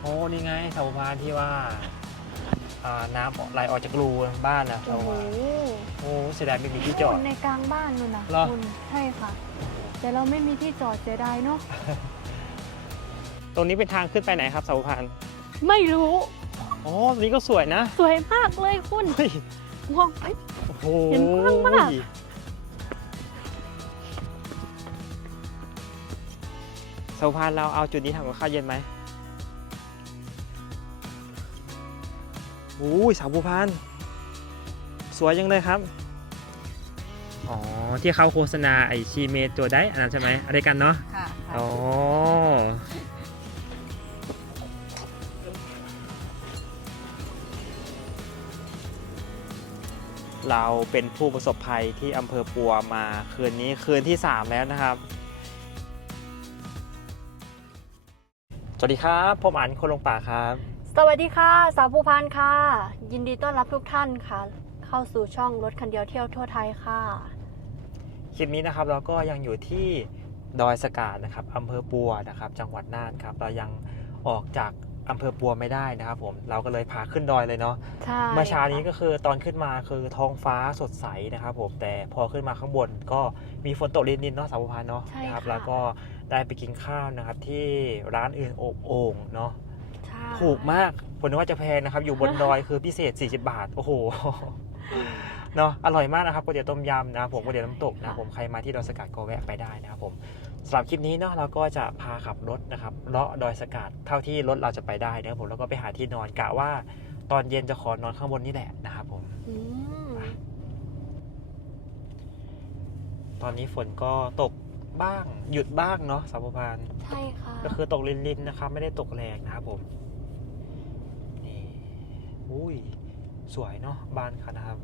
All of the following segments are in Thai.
โอ้นี่ไงเสาพานที่ว่าอ่าน้ำไหลออกจากรูบ้านนะโอ้เสาโหพานโอ้เสียดายไม่มีที่จอดในกลางบ้านนู่นนะเหรอ คุณใช่ค่ะ แต่เราไม่มีที่จอดเสียดายเนาะตรงนี้เป็นทางขึ้นไปไหนครับเสาพานไม่รู้อ๋อตรงนี้ก็สวยนะสวยมากเลยคุณเฮ้ยมองไป โอ้โหเห็นกว้างมาก เสาพานเราเอาจุดนี้ทำกับข้าวเย็นไหม โอ้ยเสาภูพาน สวยจังเลยครับ อ๋อ ที่เขาโฆษณาไอชีเมตัวได้อันนั้นใช่ไหมอะไรกันเนาะค่ะอ๋อเราเป็นผู้ประสบภัยที่อำเภอปัวมาคืนนี้คืนที่ 3 แล้วนะครับ สวัสดีครับ ผมอันคนลงป่าครับ สวัสดีค่ะ สาวภูพานค่ะ ยินดีต้อนรับทุกท่านค่ะ เข้าสู่ช่องรถคันเดียวเที่ยวทั่วไทยค่ะ คลิปนี้นะครับเราก็ยังอยู่ที่ดอยสะกาดนะครับอำเภอปัวนะครับ จังหวัดน่านครับ เรายังออกจากอำเภอปัวไม่ได้นะครับ ผมเราก็เลยพาขึ้นดอยเลยเนาะใช่เมื่อเช้านี้ค่ะก็คือตอนขึ้นมาคือท้องฟ้าสดใสนะครับ ผมแต่พอขึ้นมาข้างบนก็มีฝนตกนิดๆเนาะสาวพานเนาะใช่นะครับค่ะ แล้วก็ได้ไปกินข้าวนะครับ ที่ร้านอื่นโอบโอ่งเนาะใช่ ถูกมากผมนึกว่าจะแพงนะครับ อยู่บนดอยคือพิเศษ 40 บาท โอ้โห เนาะอร่อยมากนะครับก๋วยเตี๋ยวต้มยำนะครับผมก๋วยเตี๋ยวน้ำตกนะครับผมใครมาที่ดอยสะกาดก็แวะไปได้นะครับผมสำหรับคลิปนี้เนาะเราก็จะพาขับรถนะครับเลาะดอยสะกาดเท่าที่รถเราจะไปได้นะครับผมแล้วก็ไปหาที่นอนกะว่า ตอนเย็นจะขอนอนข้างบนนี่แหละนะครับผมอืมตอนนี้ฝนก็ตกบ้างหยุดบ้างเนาะสาวพานใช่ค่ะก็คือตกลินๆนะครับไม่ได้ตกแรงนะครับผมนี่ อุ้ยสวยเนาะบ้านเขานะครับ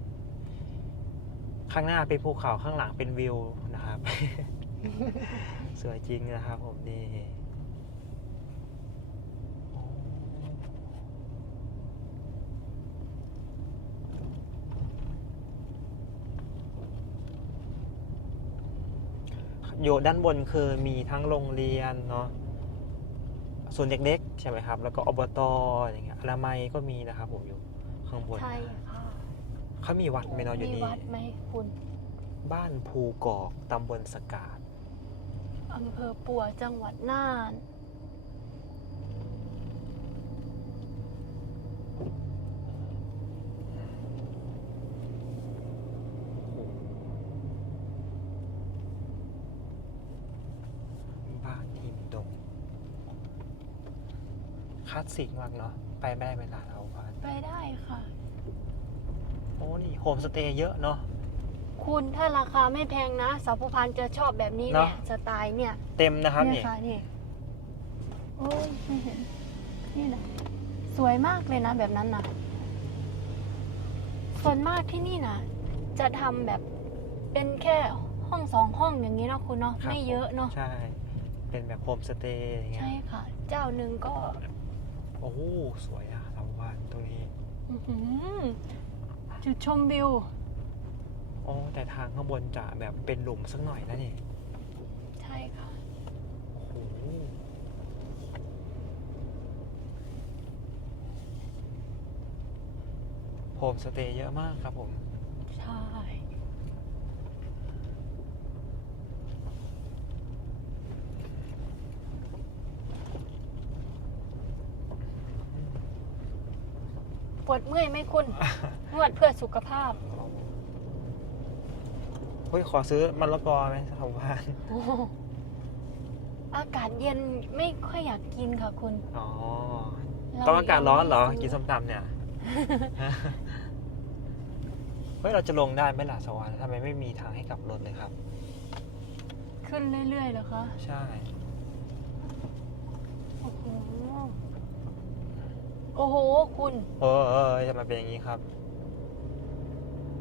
ข้างหน้าเป็นภูเขาข้างหลังเป็นวิวนะครับ สวยจริงนะครับผมนี่โอ้อยู่ด้านบนคือมีทั้งโรงเรียนเนาะส่วนเด็กๆใช่ไหมครับ แล้วก็อบตอย่าง อนามัยก็มีนะครับผมอยู่ข้างบนใช่ค่ะเขามีวัดไหมเนาะอยู่มีนี่วัดไหมคุณ บ้านภูกอกตำบลสกาดอำเภอปัวจังหวัดน่าน บ้านหิมดงคลาสสิกมากเนาะ ไปไม่ได้เวลาเราบ้านไปได้ค่ะ โอ้นี่โฮมสเตย์เยอะเนาะ คุณถ้าราคาไม่แพงนะสาวภูพานจะชอบแบบนี้เนเนี่อะยสไตล์เนี่ยเต็มนะครับเนี่ยนี่ค่ะนี่โอ้ยไม่เห็นนี่นะสวยมากเลยนะแบบนั้นนะส่วนมากที่นี่นะจะทำแบบเป็นแค่ห้องสองห้องอย่างนี้เนาะคุณเนาะครับไม่เยอะเนาะใช่ เป็นแบบโฮมสเตย์อย่างเงี้ยใช่ค่ะ เจ้าหนึ่งก็โอ้โหสวยอะเราบ้านตรงนี้ อื้อหือจุดชมวิวโอ้แต่ทางข้างบนจะแบบเป็นหลุมสักหน่อยนะนี่ ใช่ค่ะ โอ้โห โฮมสเตย์เยอะมากครับผม ใช่ ปวดเมื่อย ไหมคุณ นวดเพื่อสุขภาพเฮ้ยขอซื้อมะละกอไหมสาวบ้านโอ้โหอากาศเย็นไม่ค่อยอยากกินค่ะคุณอ๋อเต้องอากาศร้อนเหรอยังไม่กินส้มตำเนี่ย เฮ้ย เราจะลงได้ไหมล่ะสวรรค์ทำไมไม่มีทางให้กลับรถเลยครับ ขึ้นเรื่อยๆเหรอคะ ใช่ โอ้โห โอ้โห คุณเออเออจะมาเป็นอย่างนี้ครับ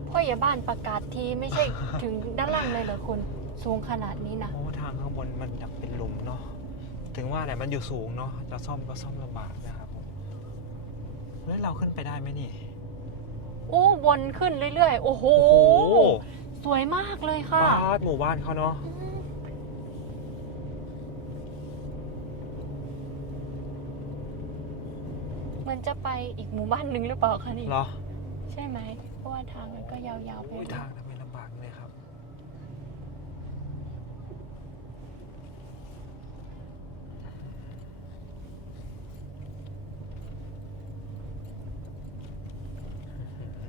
พ่ออย่าบ้านประกาศทีไม่ใช่ ถึงด้านล่างเลยเหรอคุณ สูงขนาดนี้นะ โอ้ทางข้างบนมันจะเป็นหลุมเนาะถึงว่าแหละมันอยู่สูงเนาะจะซ่อมก็ซ่อมลำบากนะครับผมเฮ้ยเราขึ้นไปได้ไหมนี่โอ้วนขึ้นเรื่อยๆ โอ้โหโอ้โหสวยมากเลยค่ะ บ้านหมู่บ้านเขาเนาะ อืม โเหมันจะไปอีกหมู่บ้านหนึ่งหรือเปล่าคะนี่ เหรอใช่ไหมเพราะว่าทางมันก็ยาวๆไปอุ้ยทางทำไมลำบากเลยครับ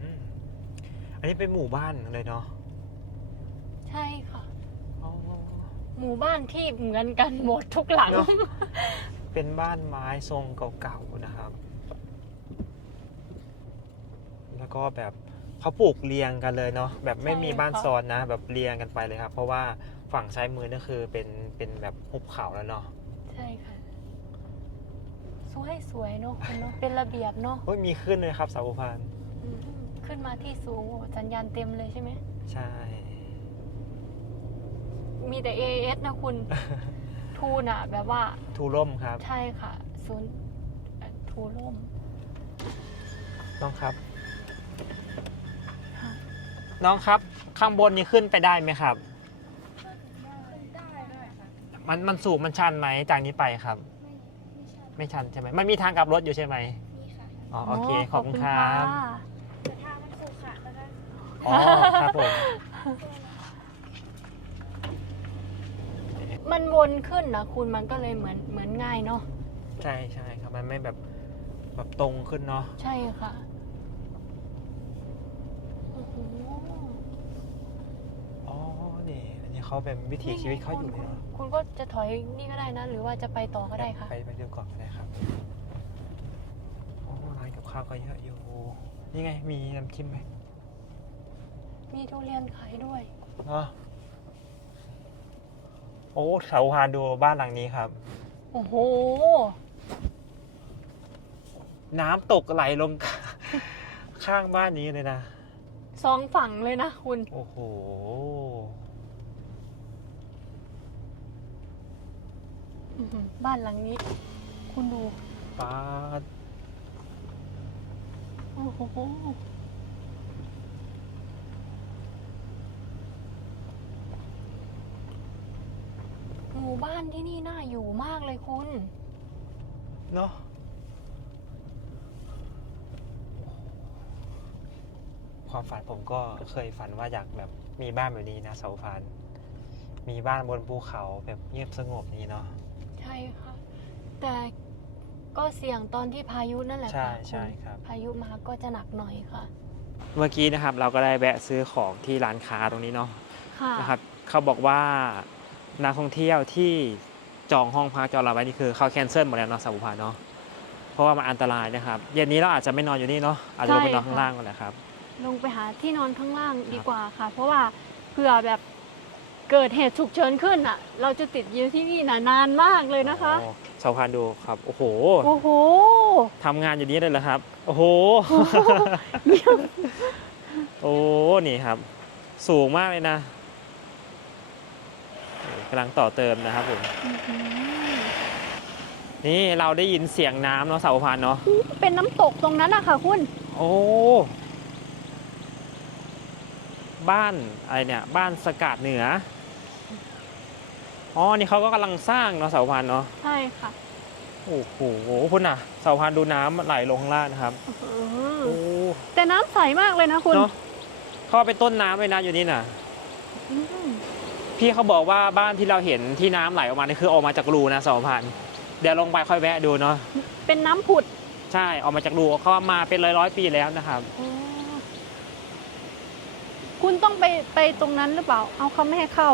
อืมอันนี้เป็นหมู่บ้านเลยเนาะใช่ค่ะ อ๋อหมู่บ้านที่เหมือนกันหมดทุกหลังเนอะเป็นบ้านไม้ทรงเก่าๆนะครับ แล้ว ก็แบบเขาปลูกเรียงกันเลยเนาะแบบไม่มีใช่บ้านค่ะซ้อนนะ แบบเรียงกันไปเลยครับ เพราะว่าฝั่งซ้ายมือนี่คือเป็นเป็นแบบหุบเขาแล้วเนาะใช่ค่ะ สวยสวยๆเนาะคุณเนาะเป็นระเบียบเนาะเฮ้ยมีขึ้นเลยครับเสาภูพานอืมขึ้นมาที่สูงโอ้สัญญาณเต็มเลยใช่ไหมใช่ มีแต่ AAS นะคุณ ทูน่ะ แบบว่า ทูร่มครับ ใช่ค่ะ ศูนย์เอ่อทูร่มน้องครับค่ะ น้องครับข้างบนนี้ขึ้นไปได้ไหมครับ มันมันสูงมันชันไหมจากนี้ไปครับ ไม่ชันใช่ไหมมันมีทางกลับรถอยู่ใช่ไหมนี่ค่ะอ๋อโอเคขอบคุณคะรับแต่ทางมันขรุขระนะคะอ๋อครับผมมันวนขึ้นนะคุณมันก็เลยเหมือนเหมือนง่ายเนาะใช่ใช่ครับมันไม่แบบแบบตรงขึ้นเนาะใช่ค่ะโอ้โห อ๋อ นี่อันนี้เขาเป็นวิถีชีวิตเขาอยู่คุณเนาะคุณก็จะถอยนี่ก็ได้นะ หรือว่าจะไปต่อก็ได้ค่ะ ไปไปดูก่อนก็ได้ครับโอ้ร้านกับข้าวก็เยอะอยู่นี่ไง มีน้ำจิ้มไหมมีทุเรียนขายด้วยเนาะโอ้เสาพานดูบ้านหลังนี้ครับ โอ้โห น้ำตกไหลลง ข้างบ้านนี้เลยนะ สองฝั่งเลยนะคุณ โอ้โห อื้อหือ บ้านหลังนี้ คุณดูป้าดโอ้โหหมู่บ้านที่นี่น่าอยู่มากเลยคุณ เนาะความฝันผมก็เคยฝันว่าอยากแบบมีบ้านแบบนี้นะเสาพาน มีบ้านบนภูเขาแบบเงียบสงบนี้เนาะ ใช่ค่ะ แต่ก็เสี่ยงตอนที่พายุนั่นแหละใช่ค่ะใช่คุณครับ พายุมาก็จะหนักหน่อยค่ะ เมื่อกี้นะครับเราก็ได้แวะซื้อของที่ร้านค้าตรงนี้เนาะค่ะ นะครับเขาบอกว่านักท่องเที่ยวที่จองห้องพักจองอะไรไว้นี่คือเขาแคนเซิลหมดแล้วเนาะสาบุพานเนาะเพราะว่ามันอันตรายนะครับเย็นนี้เราอาจจะไม่นอนอยู่นี่เนาะอาจจะลงไปนอนข้างล่างกันแหละครับ ลงไปหาที่นอนข้างล่างดีกว่าค่ะ เพราะว่าเผื่อแบบ เกิดเหตุฉุกเฉินขึ้นอะ เราจะติดอยู่ที่นี่นะนานมากเลยนะคะโอ้สาบุพานดูครับโอ้โหโอ้โห ทำงานอยู่นี้เลยเหรอครับ โอ้โหโอ้นี่ครับ สูงมากเลยนะนี่กำลังต่อเติมนะครับผมอื้อหือนี่เราได้ยินเสียงน้ำเนาะสาวพานเนาะเป็นน้ำตกตรงนั้นอะค่ะ คุณโอ้บ้านอะไรเนี่ย บ้านสกัดเหนือ อ๋อนี่เขาก็กำลังสร้างเนาะสาวพานเนาะ ใช่ค่ะโอ้โหคุณน่ะสาวพานดูน้ำไหลลงข้างล่างนะครับ อื้อหือโอ้แต่น้ำใสมากเลยนะคุณเนาะเขาเป็นต้นน้ำเลยนะอยู่นี่น่ะ อืมพี่เขาบอกว่าบ้านที่เราเห็นที่น้ำไหลออกมานี่คือออกมาจากรูนะสาวพานเดี๋ยวลงไปค่อยแวะดูเนาะ เป็นน้ำผุดใช่ ออกมาจากรูเขามาเป็นร้อยร้อยๆปีแล้วนะครับ อ๋อคุณต้องไปไปตรงนั้นหรือเปล่า เอาเขาไม่ให้เข้า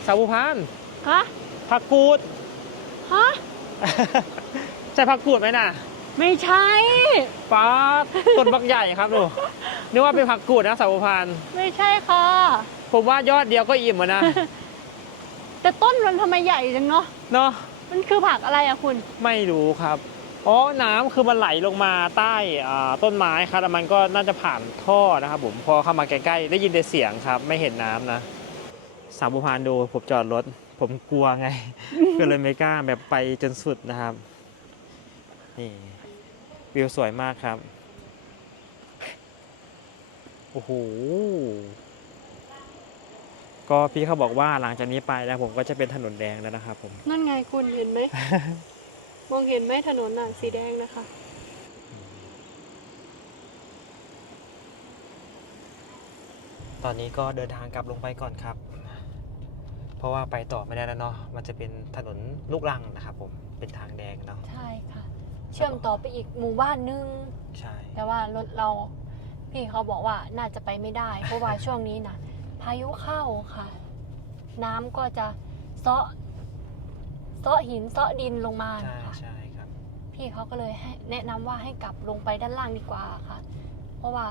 สาวพานฮะผักกูด ฮะ ใช่ผักกูดไหมน่ะไม่ใช่ ป้าดต้นบักใหญ่ครับดูนึกว่าเป็นผักกูดนะสาวพานไม่ใช่ค่ะ ผมว่ายอดเดียวก็อิ่มแล้วนะ แต่ต้นมันทำไมใหญ่จังเนาะ เนาะมันคือผักอะไรอะคุณ ไม่รู้ครับ อ๋อ น้ำคือมันไหลลงมาใต้อ่าต้นไม้ครับแล้วมันก็น่าจะผ่านท่อนะครับผม พอเข้ามาใกล้ๆได้ยินแต่เสียงครับ ไม่เห็นน้ำนะ สามบุพานดูผมจอดรถ ผมกลัวไง ก็เลยไม่กล้าแบบไปจนสุดนะครับ นี่วิวสวยมากครับ โอ้โหกก็พี่เขาบอกว่าหลังจากนี้ไปนะผมก็จะเป็นถนนแดงแล้วนะครับผม นั่นไงคุณเห็นไหม มองเห็นไหมถนนน่ะสีแดงนะคะ ตอนนี้ก็เดินทางกลับลงไปก่อนครับ เพราะว่าไปต่อไม่ได้แล้วเนาะมันจะเป็นถนนลูกรังนะครับผมเป็นทางแดงเนาะใช่ค่ะ เชื่อมต่อไปอีกหมู่บ้านนึง ใช่ แต่ว่ารถเราพี่เขาบอกว่าน่าจะไปไม่ได้ เพราะว่าช่วงนี้นะพายุเข้าค่ะ น้ำก็จะเซาะเซาะหินเซาะดินลงมาใช่นะคะใช่ครับ พี่เขาก็เลยให้แนะนำว่าให้กลับลงไปด้านล่างดีกว่าค่ะ เพราะว่า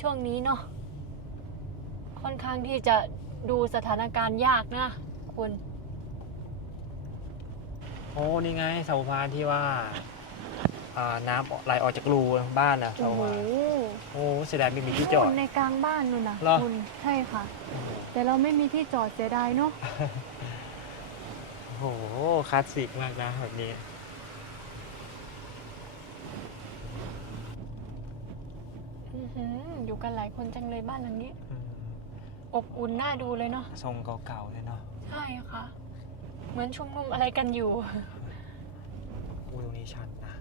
ช่วงนี้เนาะค่อนข้างที่จะดูสถานการณ์ยากนะ คุณ โอ้นี่ไงเสาพานที่ว่า อ่าน้ำไหลออกจากรูบ้านนะโอ้เสาโหพานโอ้เสียดายไม่มีที่จอด ในกลางบ้านนู่นนะเหรอ คุณ ใช่ค่ะ แต่เราไม่มีที่จอดเสียดายเนาะ โอ้โหคลาสสิกมากนะแบบนี้ อื้อหืออยู่กันหลายคนจังเลยบ้านหลังนี้ อืม อบอุ่นน่าดูเลยเนาะทรงเก่าๆเลยเนาะใช่ค่ะ เหมือนชุมนุมอะไรกันอยู่อู้ตรงนี้ชันนะ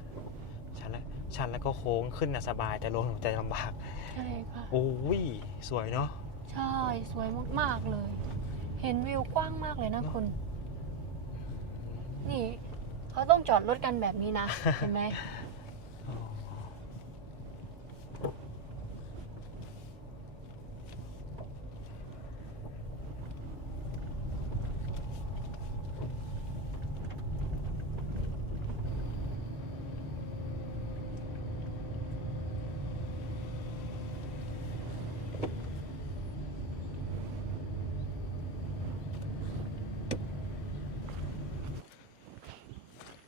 ชันแล้วชันแล้วก็โค้งขึ้นนะสบายแต่ลงจะลำบากใช่ค่ะ โอ้ยสวยเนาะใช่ สวยมากๆเลย เห็นวิวกว้างมากเลยนะคุณ นี่ เขาต้องจอดรถกันแบบนี้นะ เห็นไหม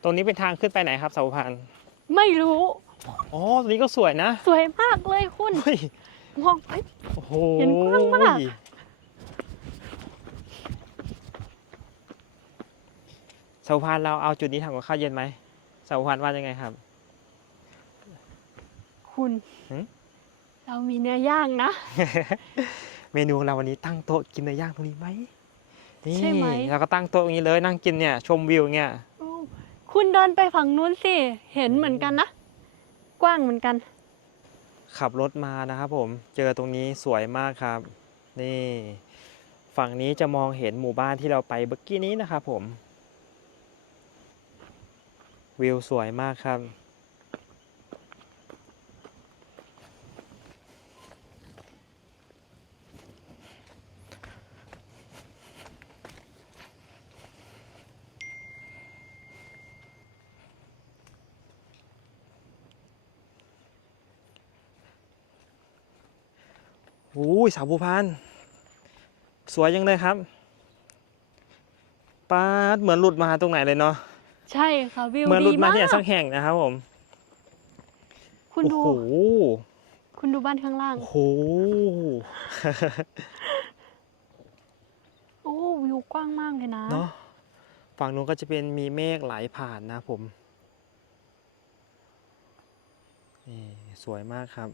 ตรงนี้เป็นทางขึ้นไปไหนครับเสาพานไม่รู้ อ๋อตรงนี้ก็สวยนะสวยมากเลยคุณเฮ้ยมองไป โอ้โหเห็นกว้างมาก เสาพานเราเอาจุดนี้ทำกับข้าวเย็นไหมเสาพานว่ายังไงครับ คุณหืมเรามีเนื้อย่างนะ เมนูของเราวันนี้ตั้งโต๊ะกินเนื้อย่างตรงนี้ไหมนี่ใช่ไหม เราก็ตั้งโต๊ะอย่างนี้เลยนั่งกินเนี่ยชมวิวเนี่ยโอ้ คุณเดินไปฝั่งนู้นสิ เห็นเหมือนกันนะ กว้างเหมือนกัน ขับรถมานะครับผม เจอตรงนี้สวยมากครับ นี่ ฝั่งนี้จะมองเห็นหมู่บ้านที่เราไปเมื่อกี้นี้นะครับผม วิวสวยมากครับ โอ้ยสาวภูพาน สวยยังเลยครับป้าดเหมือนหลุดมาตรงไหนเลยเนาะใช่ค่ะวิวเหมือนหลุดีดมามากที่ไหนสักแห่งนะครับผมคุณดู โอ้โหคุณดูบ้านข้างล่าง โอ้โห โอ้วิวกว้างมากเลยนะเนาะฝั่งนู้นก็จะเป็นมีเมฆไหลผ่านนะครับผมนี่สวยมากครับ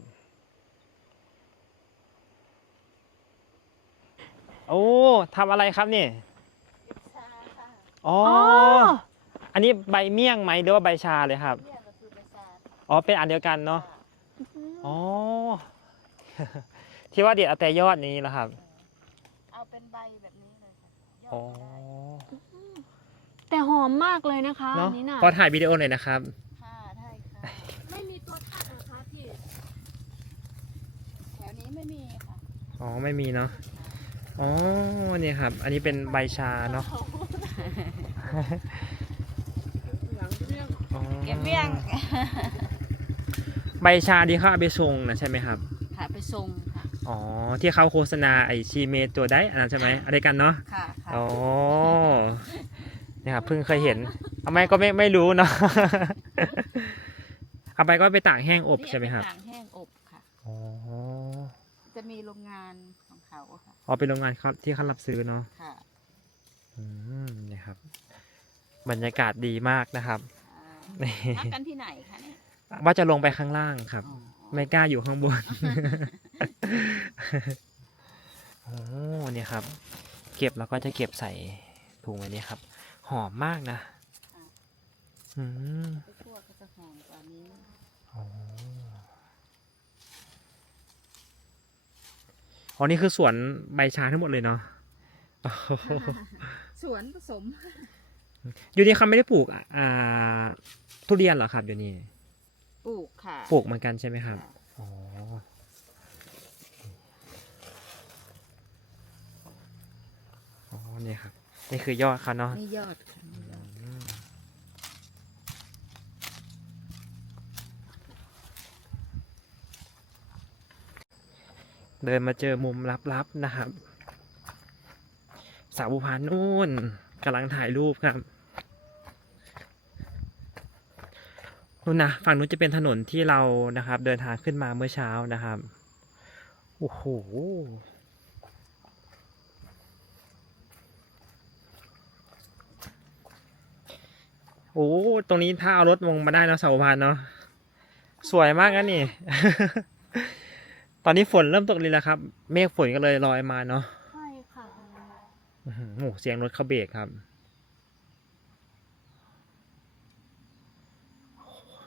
โอ้ทำอะไรครับนี่อ๋ออ๋ออันนี้ใบเมี่ยงไหมหรือว่าใบชาเลยครับ อ๋อ เป็นอันเดียวกันเนาะ อ๋อ ที่ว่าเดี๋ยวเอาแต่ยอดนี้แหละครับ เอาเป็นใบแบบนี้เลยค่ะยออ๋อดก็ได้แต่หอมมากเลยนะคะเนาะอันนี้น่ะขอถ่ายวิดีโอหน่อยนะครับ ค่ะได้ค่ะไม่มีตัวตัดนะคะพี่แถวนี้ไม่มีค่ะ อ๋อ ไม่มีเนาะ อ๋อนี่ครับ อันนี้เป็นใบชาเนาะอ๋อเก็บเบี้ยงใบชาที่เขาเอาไปชงนะใช่ไหมครับ ค่ะไปส่งค่ะ อ๋อ ที่เขาโฆษณาไอชีเมตัวได้อันนั้นใช่ไหมอะไรกันเนาะ ค่ะค่ะอ๋อเนี่ยครับเพิ่งเคยเห็น เอาไม่ก็ไม่ไม่รู้เนาะ เอาไปก็ไปตากแห้งอบใช่ไหมครับนี่เอาปตากแห้งอบค่ะ อ๋อ จะมีโรงงานของเขาค่ะ อ๋อเป็นโรงงานครับที่เขารับซื้อเนาะค่ะอืมนี่ครับ บรรยากาศดีมากนะครับนี่พักกันที่ไหนคะเนี่ยว่าจะลงไปข้างล่างครับ อ๋อไม่กล้าอยู่ข้างบน โอ้เนี่ยครับ เก็บแล้วก็จะเก็บใส่ถุงอันนี้ครับ หอมมากนะ อืม ไปคั่วก็จะหอมกว่านี้ อ๋อ อ๋อนี่คือสวนใบชาทั้งหมดเลยเนาะอ๋อสวนผสม อยู่นี่เขาไม่ได้ปลูกอ่าทุเรียนเหรอครับอยู่นี่ปลูกค่ะปลูกเหมือนกันใช่ไหมครับอ๋ออ๋อนี่ครับ นี่คือยอดเขาเนาะนี่ยอดค่ะนี่ยอด อืม เดินมาเจอมุมลับๆนะครับสาวบุพานนู่นกำลังถ่ายรูปครับนู่นนะฝั่งนู้นจะเป็นถนนที่เรานะครับ เดินทางขึ้นมาเมื่อเช้านะครับโอ้โหโอ้ตรงนี้ถ้าเอารถลงมาได้เนอะสาวพานเนาะสวยมากนะนี่ ตอนนี้ฝนเริ่มตกเลยแล้วครับ เมฆฝนก็เลยลอยมาเนาะใช่ค่ะอื้อหือโอ้เสียงรถเขาเบรกครับ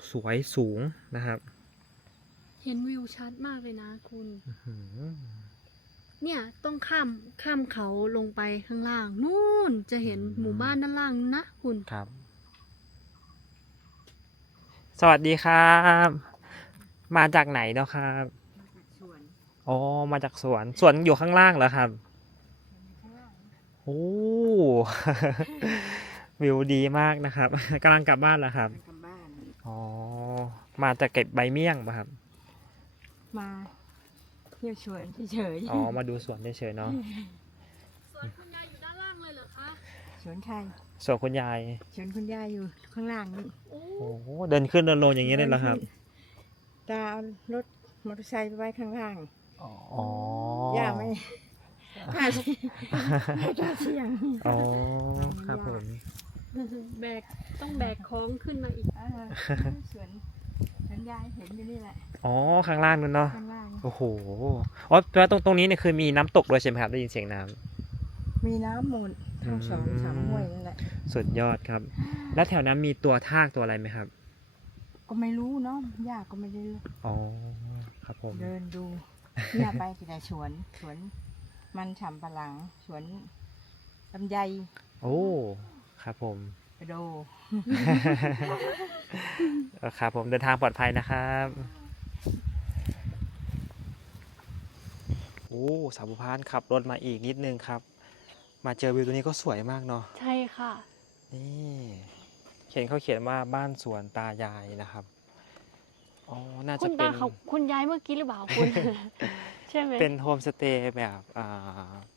สวยสูงนะครับเห็นวิวชัดมากเลยนะคุณ อื้อหือเนี่ยต้องข้ามข้ามเขาลงไปข้างล่าง นู่นจะเห็นอืมหมู่บ้านด้านล่างนะคุณ ครับ สวัสดีครับ มาจากไหนเนาะครับสวน อ๋อ มาจากสวน สวนอยู่ข้างล่างเหรอครับข้างล่างโอ้ วิวดีมากนะครับกำลังกลับบ้านแล้วครับทำบ้าน อ๋อ มาจากเก็บใบเมี่ยงป่ะครับ มาเที่ยวสวนเฉยอ๋อ มาดูสวนเฉยๆเนาะ สวนคุณยายอยู่ด้านล่างเลยเหรอคะสวนใครสวนคุณยายสวนคุณยายอยู่ข้างล่างนี่โอ้โอ้โหเดินขึ้นเดินลงอย่างนี้เลยเหรอครับ ตาเอารถมอเตอร์ไซค์ไปไว้ข้างล่าง อ๋อย่าไม่ค่าเสียค่าเสียงอ๋อครับผมแบกต้องแบกของขึ้นมาอีกเออสวนสวนยายเห็นอยู่นี่แหละอ๋อข้างล่างนั่นเนาะข้างล่างโอ้โหอ๋อแปลว่าตรงตรงนี้เนี่ยคือมีน้ำตกด้วยใช่ไหมครับได้ยินเสียงน้ำมีน้ำมูลทั้งสองสามห้วยนั่นแหละสุดยอดครับ แล้วแถวนั้นมีตัวทากตัวอะไรไหมครับ ก็ไม่รู้เนาะย่าก็ไม่ได้อ๋อครับผมเดินดู ย่าไปที่ไหนสวนสวน มันฉ่ำปะหลังสวนลำไยโอ้ครับผมกระโดเออครับผมเดินทางปลอดภัยนะครับโอ้สาวบุพานขับรถมาอีกนิดนึงครับ มาเจอวิวตัวนี้ก็สวยมากเนาะใช่ค่ะ นี่ เขียนเขาเขียนว่าบ้านสวนตายายนะครับ อ๋อ น่าคุจะณเป็ตานเขาคุณยายเมื่อกี้หรือเปล่าคุณ ใช่ไหมเป็นโฮมสเตย์แบบอ่า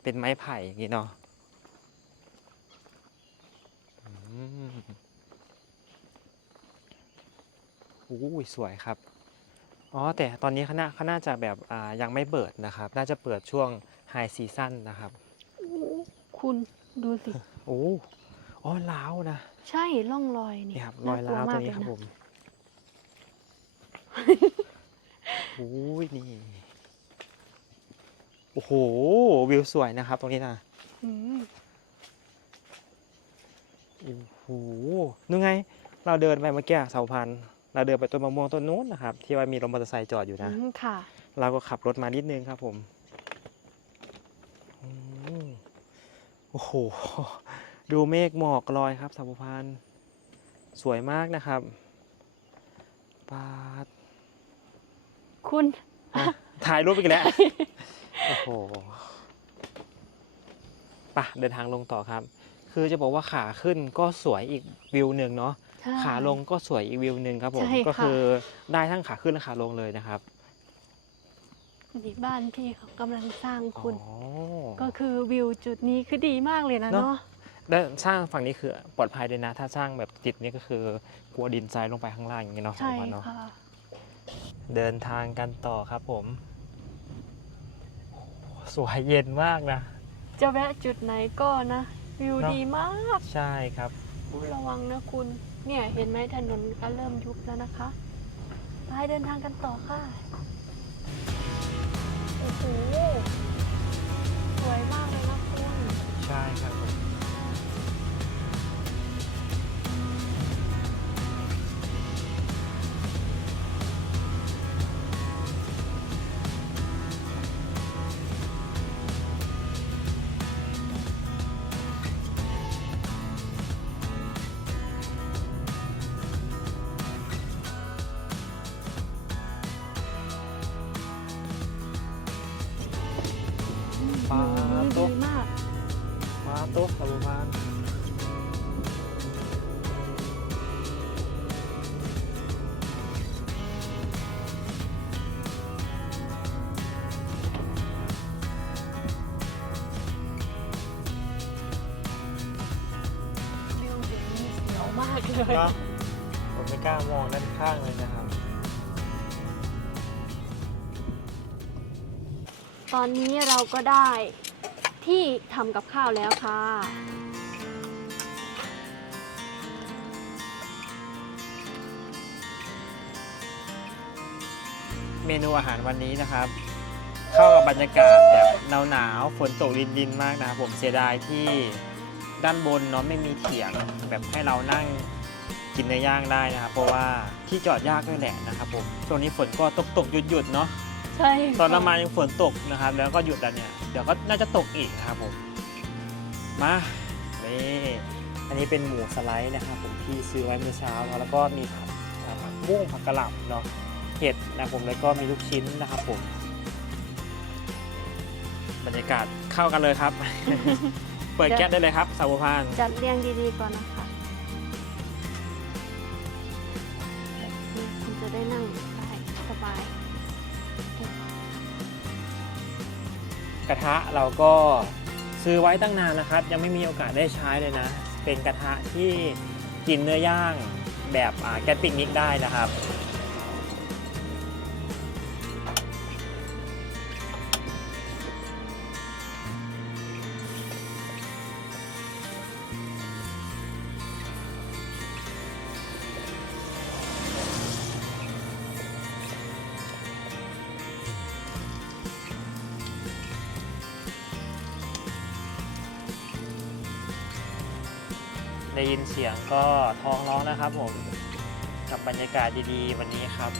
เป็นไม้ไผ่อย่างงี้เนาะอืมอู้ยสวยครับ อ๋อ แต่ตอนนี้เขาน่าเขาน่าจะแบบอ่ายังไม่เปิดนะครับ น่าจะเปิดช่วงไฮซีซั่นนะครับโอ้คุณดูสิ โอ้อ๋อล้าวนะ ใช่ร่องรอยนี่นี่ครับรอยล้าวตรงนี้ครับผม โอ้ยนี่ โอ้โห วิวสวยนะครับ ตรงนี้นะอืมโอ้โหนู่นไง เราเดินไปเมื่อกี้เสาพันธุ์เราเดินไปต้นมะม่วงต้นนู้นนะครับ ที่ว่ามีรถมอเตอร์ไซค์จอดอยู่นะอืมค่ะ เราก็ขับรถมานิดนึงครับผมอืมโอ้โห ดูเมฆหมอกลอยครับสาวพันธุ์สวยมากนะครับปาด คุณอะถ่ายรูปอีกแล้ว โอ้โหไปะเดินทางลงต่อครับ คือจะบอกว่าขาขึ้นก็สวยอีกวิวหนึ่งเนาะ ใช่ ขาลงก็สวยอีกวิวหนึ่งครับผม ใช่ค่ะ ก็คือได้ทั้งขาขึ้นและขาลงเลยนะครับนี่บ้านที่เขากำลังสร้างคุณ อ๋อ ก็คือวิวจุดนี้คือดีมากเลยนะเนอะ เนาะ และสร้างฝั่งนี้คือปลอดภัยเลยนะ ถ้าสร้างแบบติดนี่ก็คือกลัวดินทรายลงไปข้างล่างอย่างเงี้ยเนาะใช่ผมว่าเนาะ ค่ะ เดินทางกันต่อครับผมโอ้โหสวยเย็นมากนะ จะแวะจุดไหนก็นะ วิวเนอะ ดีมากใช่ครับอุ๊ยระวังนะคุณ เนี่ยเห็นไหมถนนก็เริ่มยุบแล้วนะคะ ไปเดินทางกันต่อค่ะ โอ้โห สวยมากเลยนะคุณ ใช่โกเลยเนาะผมไม่กล้ามองด้านข้างเลยนะครับ ตอนนี้เราก็ได้ที่ทำกับข้าวแล้วค่ะ เมนูอาหารวันนี้นะครับ เข้ากับบรรยากาศแบบหนาวหนาวๆฝนตกรินรินๆมากนะครับผมเสียดายที่ด้านบนเนาะไม่มีเถียงแบบให้เรานั่ง กินเนื้อย่างได้นะครับเพราะว่าที่จอดยากด้วยแหละนะครับผมช่วงนี้ฝนก็ตกตกหยุดหยุดๆเนาะใช่ตอนเรามายังฝนตกนะครับ แล้วก็หยุดแล้วเนี่ยเดี๋ยวก็น่าจะตกอีกนะครับผมมานี่อันนี้เป็นหมูสไลด์นะครับผมที่ซื้อไว้เมื่อเช้าเนาะแล้วก็มีผักอ่าผักบุ้งผักกะหล่ำเนาะเห็ดนะครับผมแล้วก็มีลูกชิ้นนะครับผมบรรยากาศเข้ากันเลยครับ เปิดแก๊สได้เลยครับสาวพาน จัดเรียงดีๆก่อนนะคะ กระทะเราก็ซื้อไว้ตั้งนานนะครับ ยังไม่มีโอกาสได้ใช้เลยนะ เป็นกระทะที่กินเนื้อย่างแบบแกปิกนิกได้นะครับ ได้ยินเสียงก็ท้องร้องนะครับผมกับบรรยากาศดีๆ วันนี้ครับ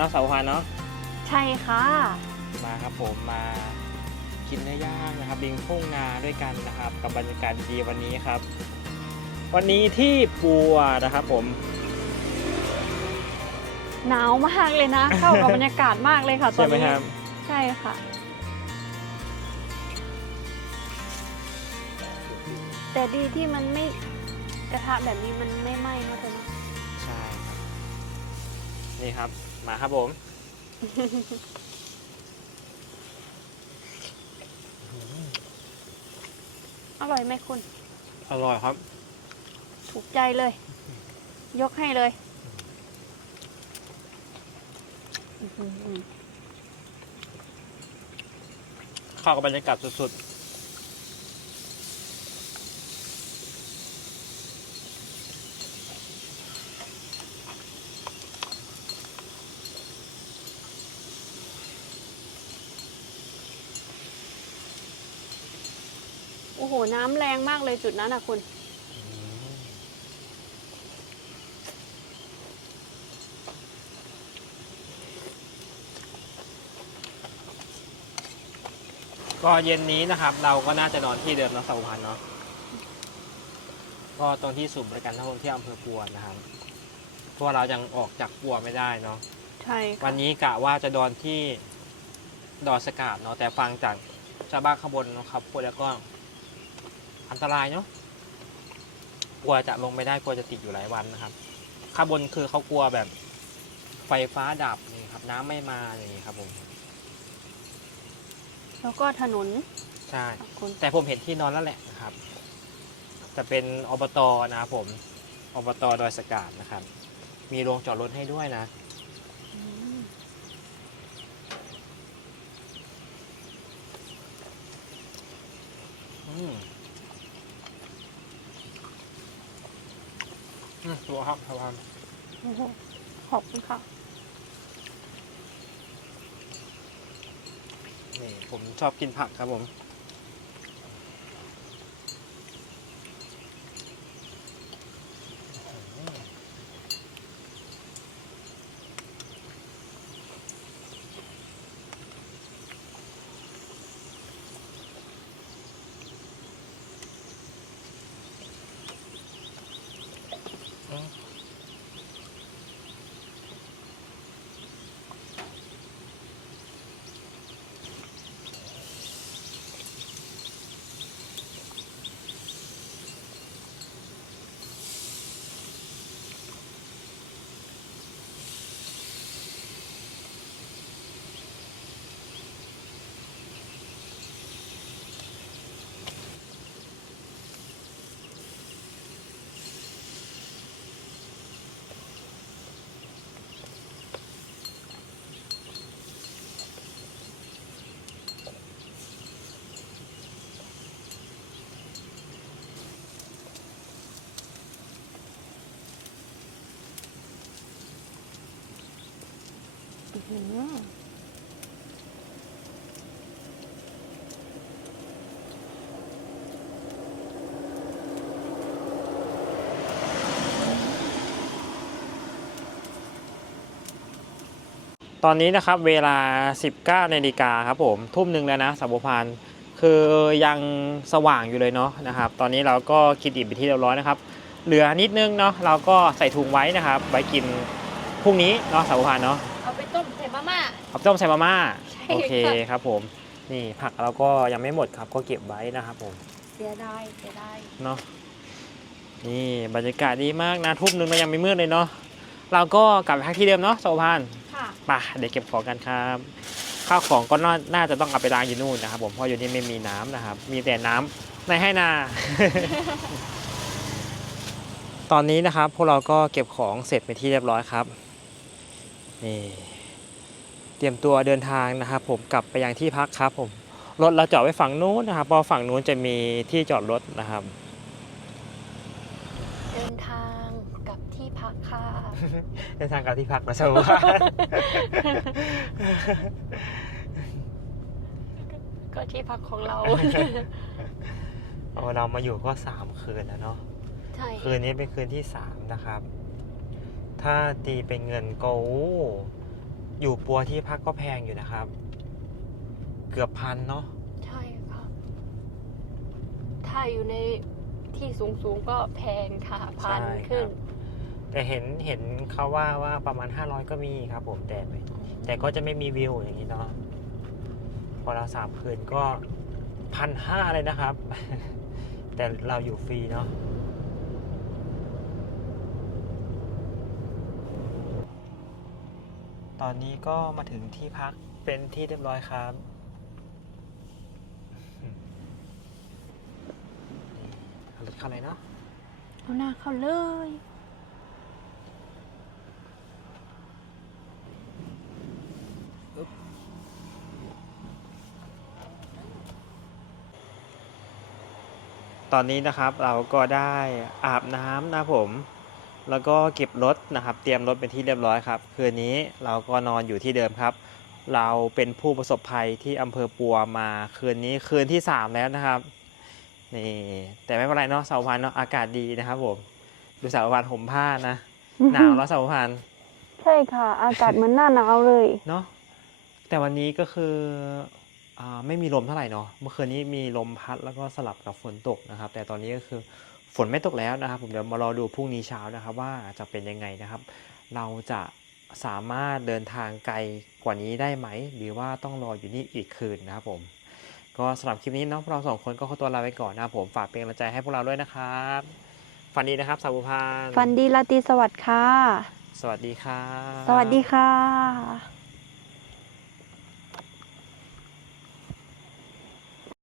มาสุกกันแล้วสาวพานเนาะใช่ค่ะ มาครับผมมากินเนื้อย่างนะครับบิงพุ่งนาด้วยกันนะครับ กับบรรยากาศดีๆวันนี้ครับ วันนี้ที่ปัวนะครับผมหนาวมากเลยนะ เข้ากับบรรยากาศมากเลยค่ะตอใช่นไหมนี้ครับใช่ค่ะ แต่ดีที่มันไม่กระทะแบบนี้มันไม่ไหม้นะเธอเนอะใช่ครับนี่ครับ มาครับผม อร่อยไหมคุณ อร่อยครับ ถูกใจเลย ยกให้เลยอื้อหือเข้ากับบรรยากาศสุดๆ น้ำแรงมากเลยจุดนั้นอะคุณ ก็เย็นนี้นะครับ เราก็น่าจะนอนที่เดิมเนาะสาวพันเนาะก็ตรงที่ศูนย์บริการท่องเที่ยวอำเภอปัวนะครับเพราะว่าเรายังออกจากปัวไม่ได้เนาะใช่ค่ะวันนี้กะว่าจะดอนที่ดอยสกาดเนาะแต่ฟังจากชาวบ้านข้างบนเนาะครับพวกแล้วก็ อันตรายเนาะกลัวจะลงไม่ได้กลัวจะติดอยู่หลายวันนะครับ ข้างบนคือเขากลัวแบบ ไฟฟ้าดับนี่ครับ น้ำไม่มาอย่างนี้ครับผมแล้วก็ถนนใช่ค่ะคุณแต่ผมเห็นที่นอนแล้วแหละนะครับ จะเป็นอบตนะครับผมอบตดอยสกาดนะครับ มีโรงจอดรถให้ด้วยนะอืม อืมอืม ตัวครับครับโอ้โหขอบคุณค่ะนี่ผมชอบกินผักครับผม อืมตอนนี้นะครับเวลา 19นาฬิกาครับผมทุ่มหนึ่งแล้วนะสัมปพานคือยังสว่างอยู่เลยเนาะนะครับ ตอนนี้เราก็กินอิ่มไปที่เรียบร้อยนะครับ เหลือนิดนึงเนาะเราก็ใส่ถุงไว้นะครับ ไว้กินพรุ่งนี้เนาะสัมปพานเนาะ เอาไปต้มใส่ มาม่าเอาต้มใส่มาม่าใช่โอเคค่ะครับผมนี่ผักเราก็ยังไม่หมดครับก็เก็บไว้นะครับผมเสียดายเสียดายเนาะนี่บรรยากาศดีมากนะทุ่มหนึ่งเรายังไม่มืดเลยเนาะเราก็กลับไปพักที่เดิมเนาะสัมปพานค่ะไป่ะเดี๋ยวเก็บของกันครับข้าวของก็น่าน่าจะต้องเอาไปล้างอยู่นู่นนะครับผมเพราะอยู่นี่ไม่มีน้ำนะครับ มีแต่น้ำในให้นา ตอนนี้นะครับพวกเราก็เก็บของเสร็จไปที่เรียบร้อยครับนี่ เตรียมตัวเดินทางนะครับผมกลับไปยังที่พักครับผมรถเราจอดไว้ฝั่งนู้นนะครับเพราะฝั่งนู้นจะมีที่จอดรถนะครับ เดินทางกลับที่พักค่ะ เดินทางกลับที่พักนะสวัสก็ที่พักของเรา เอาเรามาอยู่ก็สามคืนแล้วเนาะใช่คืนนี้เป็นคืนที่สามนะครับ ถ้าตีเป็นเงินก็โอ้อยู่ปัวที่พักก็แพงอยู่นะครับ เกือบพันเนาะใช่ค่ะถ้าอยู่ในที่สูงสูงๆก็แพงค่ะพันขึ้น แต่เห็นเห็นเขาว่าว่าประมาณ500ก็มีครับ ผมแต่ไม่แต่ก็จะไม่มีวิวอย่างนี้เนาะพอเราสามคืนก็พันห้าเลยนะครับ แต่เราอยู่ฟรีเนาะ ตอนนี้ก็มาถึงที่พักเป็นที่เรียบร้อยครับอืมนี่เอารถเข้าเลยเนาะเอาหน้าเข้าเลย ตอนนี้นะครับเราก็ได้อาบน้ำนะผม แล้วก็เก็บรถนะครับ เตรียมรถเป็นที่เรียบร้อยครับ คืนนี้เราก็นอนอยู่ที่เดิมครับ เราเป็นผู้ประสบภัยที่อำเภอปัวมาคืนนี้คืนที่สามแล้วนะครับนี่แต่ไม่เป็นไรเนาะเสาพันเนาะอากาศดีนะครับผมดูเสาพันห่มผ้านะ หนาวแล้วเสาพันใช่ค่ะ อากาศเหมือนหน้าหนาวเลยเนาะแต่วันนี้ก็คืออาไม่มีลมเท่าไหร่เนาะเมื่อคืนนี้มีลมพัดแล้วก็สลับกับฝนตกนะครับ แต่ตอนนี้ก็คือ ฝนไม่ตกแล้วนะครับ ผมเดี๋ยวมารอดูพรุ่งนี้เช้านะครับ ว่าจะเป็นยังไงนะครับ เราจะสามารถเดินทางไกลกว่านี้ได้ไหม หรือว่าต้องรออยู่นี่อีกคืนนะครับผม ก็สำหรับคลิปนี้เนาะพวกเราสองคนก็ขอตัวลาไปก่อนนะครับผมฝากเป็นกำลังใจให้พวกเราด้วยนะครับฝันดีนะครับสาวบุพานฟันดีลาตรีสวัสดิ์ค่ะ สวัสดีครับสวัสดีค่ะ